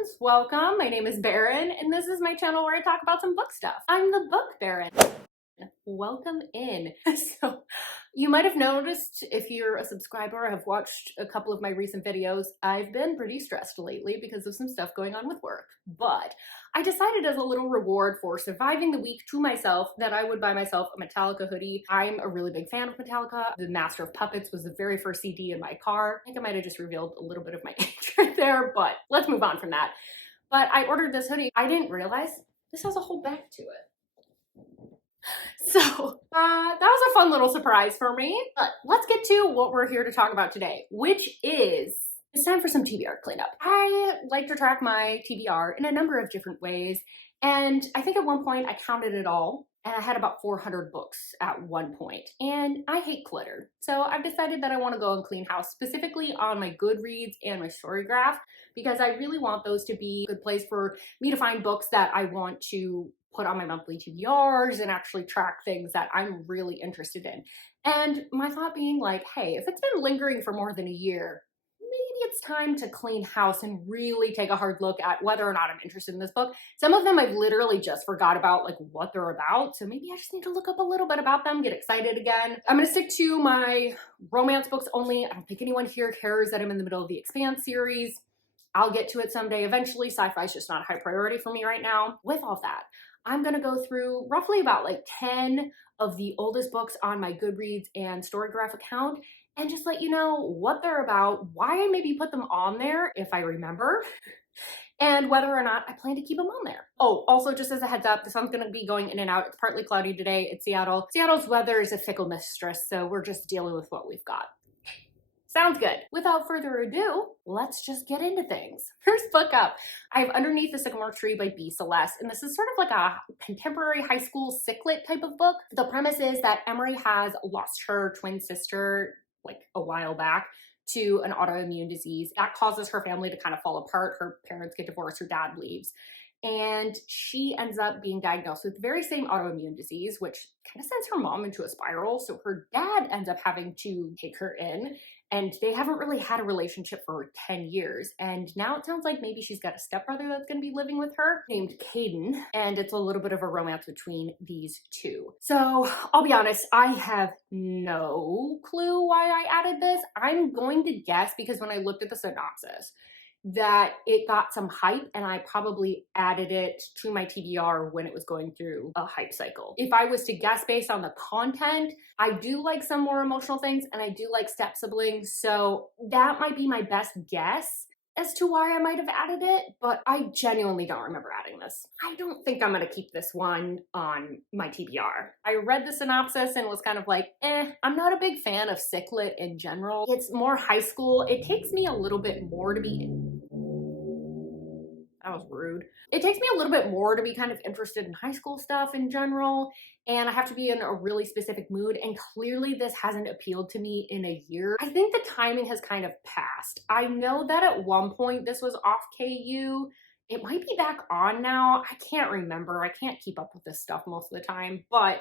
friends, welcome. My name is Baron, and this is my channel where I talk about some book stuff. I'm the Book Baron. Welcome in. So, you might have noticed if you're a subscriber or have watched a couple of my recent videos, I've been pretty stressed lately because of some stuff going on with work. But I decided as a little reward for surviving the week to myself that I would buy myself a Metallica hoodie. I'm a really big fan of Metallica. The Master of Puppets was the very first CD in my car. I think I might have just revealed a little bit of my age right there, but let's move on from that. But I ordered this hoodie. I didn't realize this has a whole back to it. So that was a fun little surprise for me. But let's get to what we're here to talk about today, which is it's time for some TBR cleanup. I like to track my TBR in a number of different ways. And I think at one point I counted it all and I had about 400 books at one point. And I hate clutter. So I've decided that I want to go and clean house specifically on my Goodreads and my Storygraph because I really want those to be a good place for me to find books that I want to put on my monthly TBRs and actually track things that I'm really interested in. And my thought being like, hey, if it's been lingering for more than a year, maybe it's time to clean house and really take a hard look at whether or not I'm interested in this book. Some of them I've literally just forgot about like what they're about. So maybe I just need to look up a little bit about them, get excited again. I'm gonna stick to my romance books only. I don't think anyone here cares that I'm in the middle of the Expanse series. I'll get to it someday eventually. Sci-fi is just not a high priority for me right now. With all that, I'm gonna go through roughly about like 10 of the oldest books on my Goodreads and Storygraph account and just let you know what they're about, why I maybe put them on there if I remember, and whether or not I plan to keep them on there. Oh, also just as a heads up, the sun's gonna be going in and out. It's partly cloudy today. It's Seattle. Seattle's weather is a fickle mistress, so we're just dealing with what we've got. Sounds good. Without further ado, let's just get into things. First book up, I have Underneath the Sycamore Tree by B. Celeste, and this is sort of like a contemporary high school cyclit type of book. The premise is that Emery has lost her twin sister like a while back to an autoimmune disease. That causes her family to kind of fall apart. Her parents get divorced, her dad leaves. And she ends up being diagnosed with the very same autoimmune disease, which kind of sends her mom into a spiral. So her dad ends up having to take her in, and they haven't really had a relationship for 10 years. And now it sounds like maybe she's got a stepbrother that's going to be living with her named Caden. And it's a little bit of a romance between these two. So I'll be honest, I have no clue why I added this. I'm going to guess because when I looked at the synopsis, that it got some hype and I probably added it to my TBR when it was going through a hype cycle. If I was to guess based on the content, I do like some more emotional things and I do like step siblings, so that might be my best guess as to why I might have added it, but I genuinely don't remember adding this. I don't think I'm gonna keep this one on my TBR. I read the synopsis and was kind of like, I'm not a big fan of cyclit in general. It's more high school. It takes me a little bit more to be that was rude. It takes me a little bit more to be kind of interested in high school stuff in general, and I have to be in a really specific mood, and clearly this hasn't appealed to me in a year. I think the timing has kind of passed. I know that at one point this was off KU. It might be back on now. I can't remember. I can't keep up with this stuff most of the time, but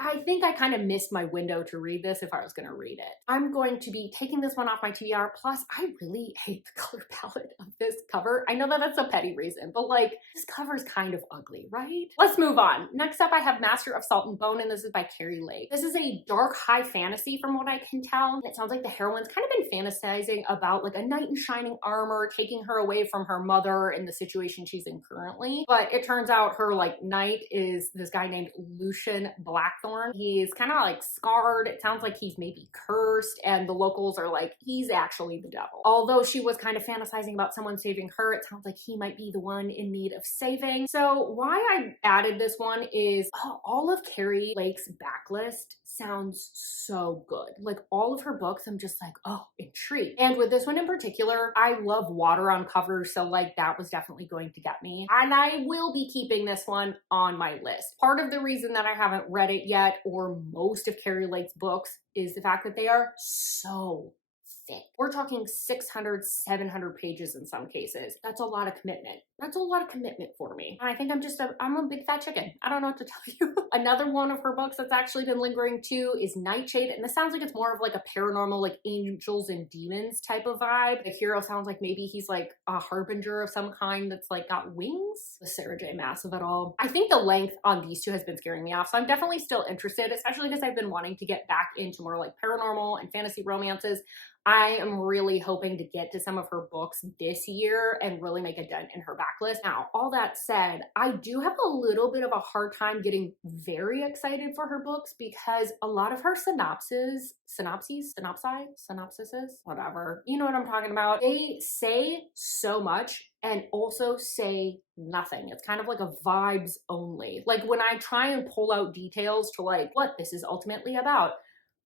I think I kind of missed my window to read this if I was going to read it. I'm going to be taking this one off my TBR. Plus, I really hate the color palette of this cover. I know that that's a petty reason, but like this cover is kind of ugly, right? Let's move on. Next up, I have Master of Salt and Bone, and this is by Carrie Lake. This is a dark high fantasy from what I can tell. It sounds like the heroine's kind of been fantasizing about like a knight in shining armor taking her away from her mother in the situation she's in currently. But it turns out her like knight is this guy named Lucian Blackthorn. He's kind of like scarred. It sounds like he's maybe cursed, and the locals are like, he's actually the devil. Although she was kind of fantasizing about someone saving her, it sounds like he might be the one in need of saving. So why I added this one is all of Carrie Lake's backlist sounds so good. Like all of her books, I'm just like, oh, intrigued. And with this one in particular, I love water on covers, so like that was definitely going to get me. And I will be keeping this one on my list. Part of the reason that I haven't read it yet, or most of Carrie Lake's books, is the fact that they are so thick. We're talking 600, 700 pages in some cases. That's a lot of commitment. That's a lot of commitment for me. And I think I'm a big fat chicken. I don't know what to tell you. Another one of her books that's actually been lingering too is Nightshade. And this sounds like it's more of like a paranormal, like angels and demons type of vibe. The hero sounds like maybe he's like a harbinger of some kind that's like got wings. The Sarah J. Maas of it all. I think the length on these two has been scaring me off. So I'm definitely still interested, especially because I've been wanting to get back into more like paranormal and fantasy romances. I am really hoping to get to some of her books this year and really make a dent in her backlist. Now, all that said, I do have a little bit of a hard time getting very excited for her books because a lot of her synopsises, whatever, you know what I'm talking about. They say so much and also say nothing. It's kind of like a vibes only. Like when I try and pull out details to like what this is ultimately about,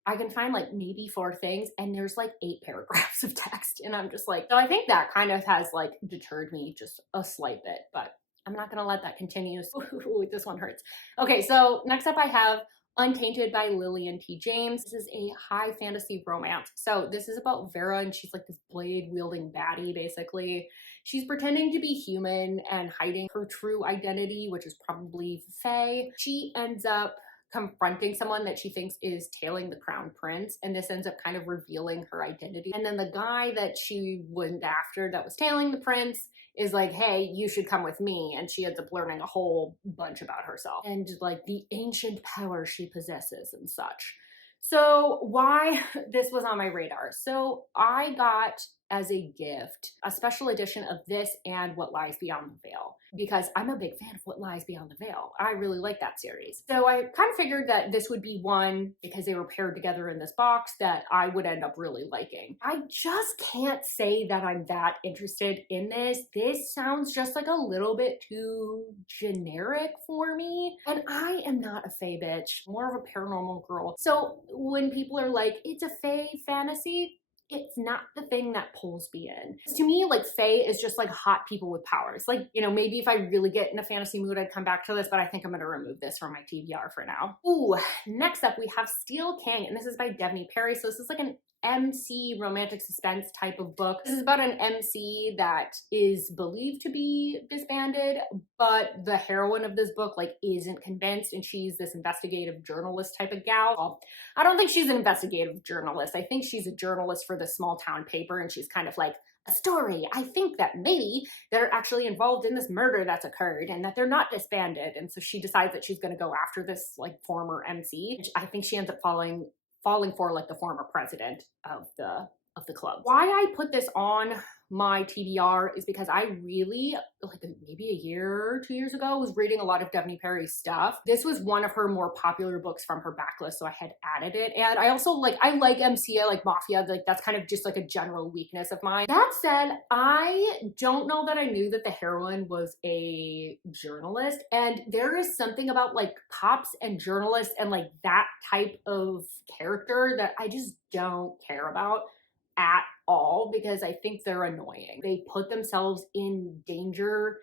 I can find like maybe 4 things and there's like 8 paragraphs of text. And I'm just like, so I think that kind of has like deterred me just a slight bit, but I'm not gonna let that continue. Ooh, this one hurts. Okay, so next up I have Untainted by Lillian T. James. This is a high fantasy romance. So this is about Vera and she's like this blade wielding baddie basically. She's pretending to be human and hiding her true identity, which is probably Fae. She ends up confronting someone that she thinks is tailing the crown prince, and this ends up kind of revealing her identity. And then the guy that she went after that was tailing the prince is like, hey, you should come with me, and she ends up learning a whole bunch about herself and like the ancient power she possesses and such. So why this was on my radar. So I got as a gift a special edition of this and What Lies Beyond the Veil because I'm a big fan of What Lies Beyond the Veil. I really like that series. So I kind of figured that this would be one, because they were paired together in this box, that I would end up really liking. I just can't say that I'm that interested in this. This sounds just like a little bit too generic for me. And I am not a fae bitch, more of a paranormal girl. So when people are like, it's a fae fantasy, it's not the thing that pulls me in. To me, like, fae is just like hot people with powers. Like, you know, maybe if I really get in a fantasy mood, I'd come back to this, but I think I'm gonna remove this from my TBR for now. Ooh, next up we have Steel King, and this is by Devney Perry. So this is like an MC romantic suspense type of book. This is about an MC that is believed to be disbanded, but the heroine of this book like isn't convinced, and she's this investigative journalist type of gal. Well, I don't think she's an investigative journalist. I think she's a journalist for the small town paper, and she's kind of like, a story. I think that maybe they're actually involved in this murder that's occurred and that they're not disbanded. And so she decides that she's going to go after this like former MC, which I think she ends up falling for like the former president of the club. Why I put this on my TBR is because I really, like maybe a year, 2 years ago, was reading a lot of Devney Perry's stuff. This was one of her more popular books from her backlist, so I had added it. And I also I like MC, I like Mafia, like that's kind of just like a general weakness of mine. That said, I don't know that I knew that the heroine was a journalist, and there is something about like cops and journalists and like that type of character that I just don't care about at all, because I think they're annoying. They put themselves in danger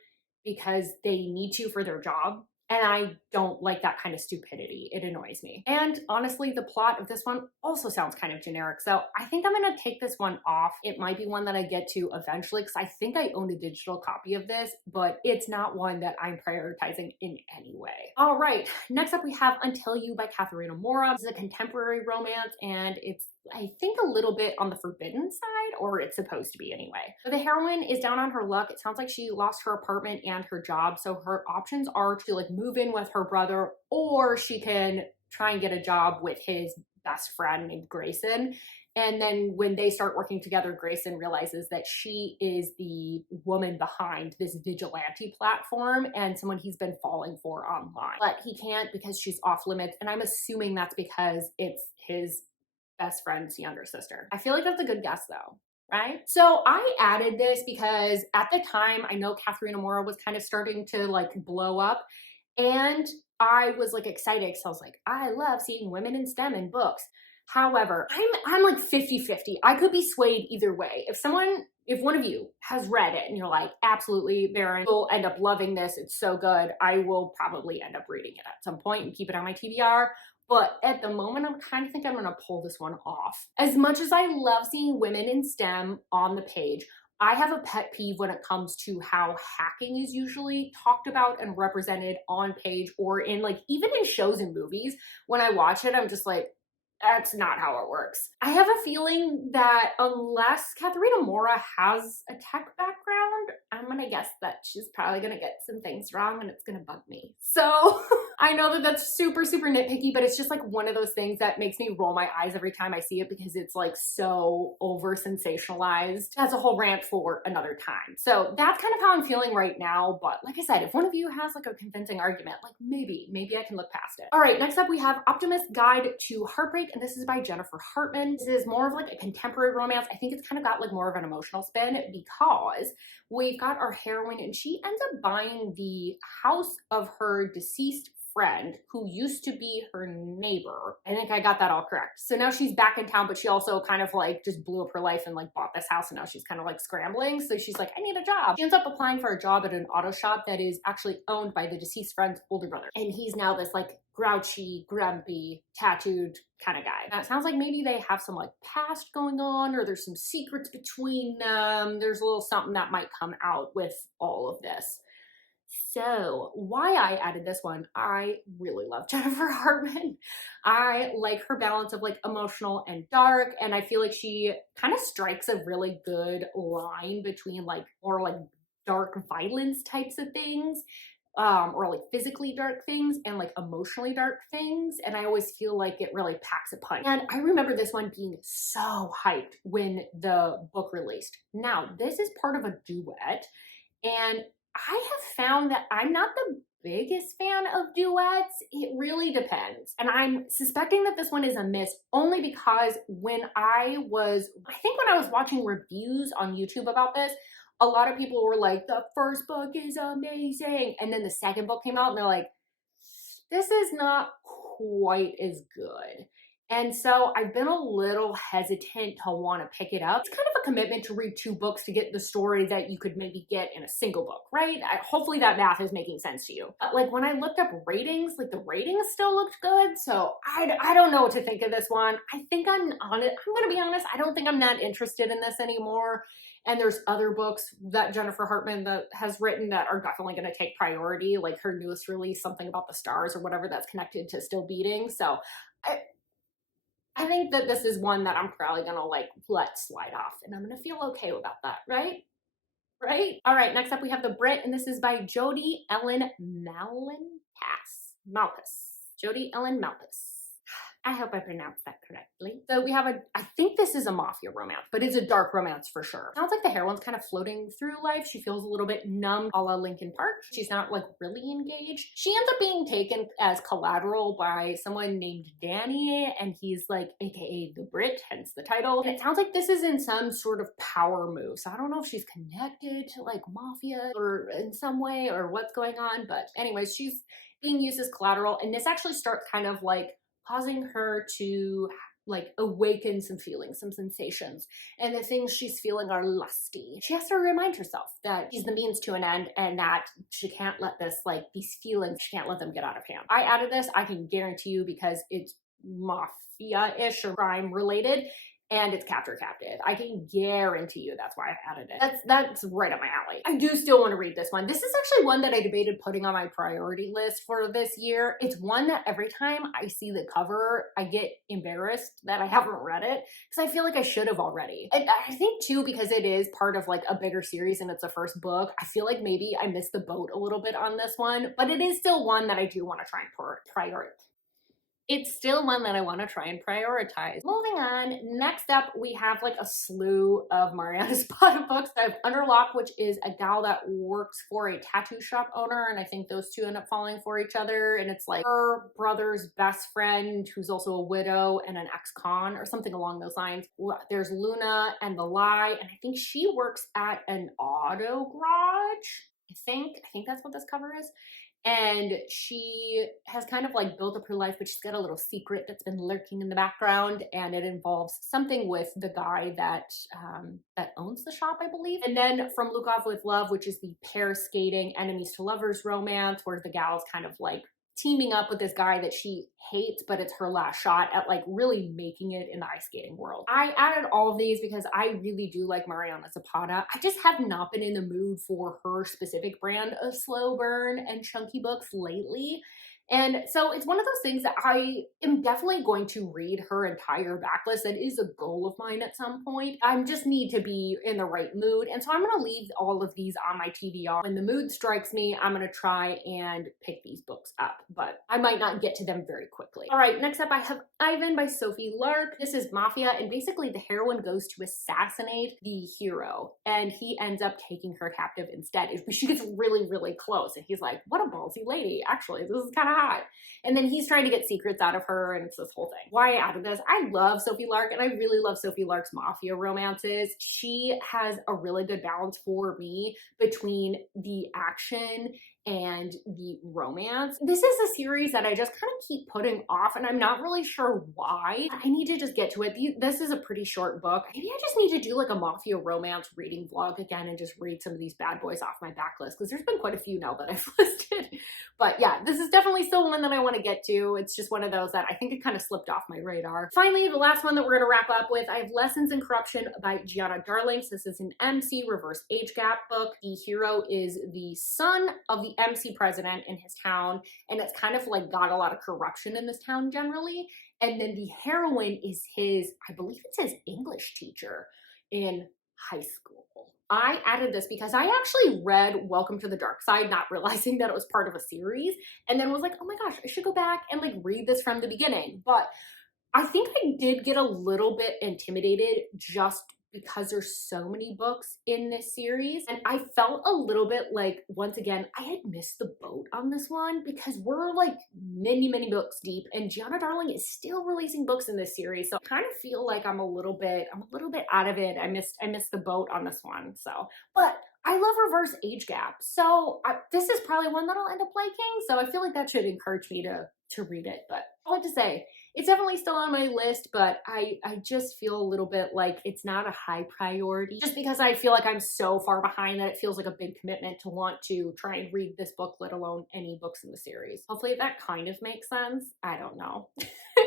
because they need to for their job. And I don't like that kind of stupidity. It annoys me. And honestly, the plot of this one also sounds kind of generic. So I think I'm gonna take this one off. It might be one that I get to eventually, because I think I own a digital copy of this, but it's not one that I'm prioritizing in any way. All right, next up we have Until You by Katharina Mora. This is a contemporary romance, and it's, I think, a little bit on the forbidden side, or it's supposed to be anyway. But the heroine is down on her luck. It sounds like she lost her apartment and her job, so her options are to like move in with her brother, or she can try and get a job with his best friend named Grayson. And then when they start working together, Grayson realizes that she is the woman behind this vigilante platform and someone he's been falling for online. But he can't because she's off limits, and I'm assuming that's because it's his best friend's younger sister. I feel like that's a good guess though, right? So I added this because at the time, I know Katharina Mora was kind of starting to like blow up, and I was like excited because I was like, I love seeing women in STEM in books. However, I'm like 50-50. I could be swayed either way. If one of you has read it and you're like, absolutely, Baron, you'll end up loving this, it's so good, I will probably end up reading it at some point and keep it on my TBR. But at the moment, I kind of think I'm gonna pull this one off. As much as I love seeing women in STEM on the page, I have a pet peeve when it comes to how hacking is usually talked about and represented on page or in like even in shows and movies. When I watch it, I'm just like, that's not how it works. I have a feeling that unless Katharina Mora has a tech background, I'm gonna guess that she's probably gonna get some things wrong and it's gonna bug me. So I know that that's super, super nitpicky, but it's just like one of those things that makes me roll my eyes every time I see it because it's like so over sensationalized. That's a whole rant for another time. So that's kind of how I'm feeling right now. But like I said, if one of you has like a convincing argument, like maybe I can look past it. All right, next up we have Optimus Guide to Heartbreak, and this is by Jennifer Hartman. This is more of like a contemporary romance. I think it's kind of got like more of an emotional spin because we've got our heroine and she ends up buying the house of her deceased friend who used to be her neighbor. I think I got that all correct. So now she's back in town, but she also kind of like just blew up her life and like bought this house, and now she's kind of like scrambling. So she's like, I need a job. She ends up applying for a job at an auto shop that is actually owned by the deceased friend's older brother. And he's now this like grouchy, grumpy, tattooed kind of guy. Now it sounds like maybe they have some like past going on, or there's some secrets between them. There's a little something that might come out with all of this. So why I added this one, I really love Jennifer Hartman. I like her balance of like emotional and dark, and I feel like she kind of strikes a really good line between like more like dark violence types of things, or like physically dark things and like emotionally dark things. And I always feel like it really packs a punch. And I remember this one being so hyped when the book released. Now, this is part of a duet, and I have found that I'm not the biggest fan of duets. It really depends. And I'm suspecting that this one is a miss only because I think when I was watching reviews on YouTube about this, a lot of people were like, the first book is amazing. And then the second book came out and they're like, this is not quite as good. And so I've been a little hesitant to want to pick it up. It's kind of a commitment to read 2 books to get the story that you could maybe get in a single book, right? Hopefully that math is making sense to you. But like when I looked up ratings, like the ratings still looked good. So I don't know what to think of this one. I think I'm going to be honest, I don't think I'm that interested in this anymore. And there's other books that Jennifer Hartman has written that are definitely going to take priority, like her newest release, Something About the Stars or whatever, that's connected to Still Beating. So I think that this is one that I'm probably gonna like let slide off, and I'm gonna feel okay about that, right? Right? All right, next up we have The Brit, and this is by Jodi Ellen Malpas. Jodi Ellen Malpas. I hope I pronounced that correctly. So we have I think this is a mafia romance, but it's a dark romance for sure. Sounds like the heroine's kind of floating through life. She feels a little bit numb, a la Linkin Park. She's not like really engaged. She ends up being taken as collateral by someone named Danny, and he's like, AKA the Brit, hence the title. And it sounds like this is in some sort of power move. So I don't know if she's connected to like mafia or in some way or what's going on, but anyways, she's being used as collateral. And this actually starts kind of like causing her to like awaken some feelings, some sensations. And the things she's feeling are lusty. She has to remind herself that she's the means to an end and that she can't let these feelings, she can't let them get out of hand. I added this, I can guarantee you, because it's mafia-ish or crime related. And it's capture captive. I can guarantee you that's why I added it. That's right up my alley. I do still want to read this one. This is actually one that I debated putting on my priority list for this year. It's one that every time I see the cover, I get embarrassed that I haven't read it because I feel like I should have already. And I think too, because it is part of like a bigger series and it's the first book, I feel like maybe I missed the boat a little bit on this one, but it is still one that I do want to try and prioritize. It's still one that I want to try and prioritize. Moving on, next up, we have like a slew of Mariana Zapata books. I have Underlock, which is a gal that works for a tattoo shop owner, and I think those two end up falling for each other, and it's like her brother's best friend, who's also a widow, and an ex-con, or something along those lines. There's Luna and The Lie, and I think she works at an auto garage. I think that's what this cover is. And she has kind of like built up her life, but she's got a little secret that's been lurking in the background, and it involves something with the guy that owns the shop, I believe. And then From Lukov with Love, which is the pair skating enemies to lovers romance, where the gal's kind of like teaming up with this guy that she hates, but it's her last shot at like really making it in the ice skating world. I added all of these because I really do like Mariana Zapata. I just have not been in the mood for her specific brand of slow burn and chunky books lately. And so it's one of those things that I am definitely going to read her entire backlist. That is a goal of mine at some point. I just need to be in the right mood. And so I'm going to leave all of these on my TBR. When the mood strikes me, I'm going to try and pick these books up, but I might not get to them very quickly. All right, next up I have Ivan by Sophie Lark. This is Mafia, and basically the heroine goes to assassinate the hero, and he ends up taking her captive instead. She gets really, really close, and he's like, what a ballsy lady. Actually, this is kind of hot. And then he's trying to get secrets out of her, and it's this whole thing. Why I added this, I love Sophie Lark, and I really love Sophie Lark's Mafia romances. She has a really good balance for me between the action and the romance. This is a series that I just kind of keep putting off, and I'm not really sure why. I need to just get to it. This is a pretty short book. Maybe I just need to do like a Mafia romance reading vlog again and just read some of these bad boys off my backlist, because there's been quite a few now that I've listed. But yeah, this is definitely still one that I want to get to. It's just one of those that I think it kind of slipped off my radar. Finally, the last one that we're going to wrap up with, I have Lessons in Corruption by Gianna Darlings. This is an MC reverse age gap book. The hero is the son of the MC president in his town, and it's kind of like got a lot of corruption in this town generally. And then the heroine is his, I believe it's his English teacher in high school. I added this because I actually read Welcome to the Dark Side, not realizing that it was part of a series, and then was like, oh my gosh, I should go back and like read this from the beginning. But I think I did get a little bit intimidated just because there's so many books in this series. And I felt a little bit like, once again, I had missed the boat on this one, because we're like many, many books deep, and Gianna Darling is still releasing books in this series. So I kind of feel like I'm a little bit out of it. I missed the boat on this one. So, but I love reverse age gap. So this is probably one that I'll end up liking. So I feel like that should encourage me to read it. But I want to say, it's definitely still on my list, but I just feel a little bit like it's not a high priority, just because I feel like I'm so far behind that it feels like a big commitment to want to try and read this book, let alone any books in the series. Hopefully that kind of makes sense. I don't know.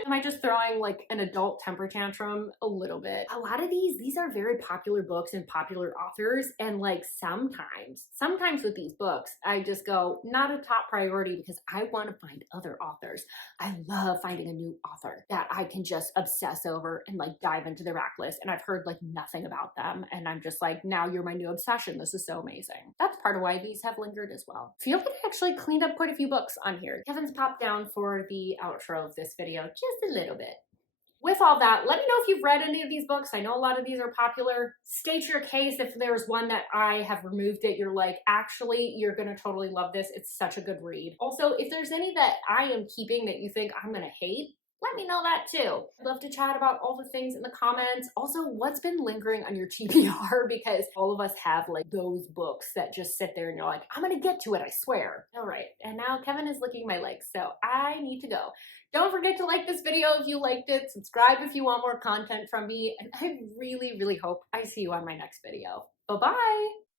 Am I just throwing like an adult temper tantrum? A little bit. A lot of these are very popular books and popular authors, and like sometimes with these books, I just go, not a top priority, because I want to find other authors. I love finding a new author that I can just obsess over and like dive into their backlist, and I've heard like nothing about them, and I'm just like, now you're my new obsession. This is so amazing. That's part of why these have lingered as well. I feel like I actually cleaned up quite a few books on here. Kevin's popped down for the outro of this video just a little bit. With all that, let me know if you've read any of these books. I know a lot of these are popular. State your case if there's one that I have removed it. You're like, actually, you're gonna totally love this. It's such a good read. Also, if there's any that I am keeping that you think I'm gonna hate, let me know that too. I'd love to chat about all the things in the comments. Also, what's been lingering on your TBR, because all of us have like those books that just sit there and you're like, I'm gonna get to it, I swear. All right, and now Kevin is licking my legs, so I need to go. Don't forget to like this video if you liked it, subscribe if you want more content from me, and I really, really hope I see you on my next video. Bye-bye.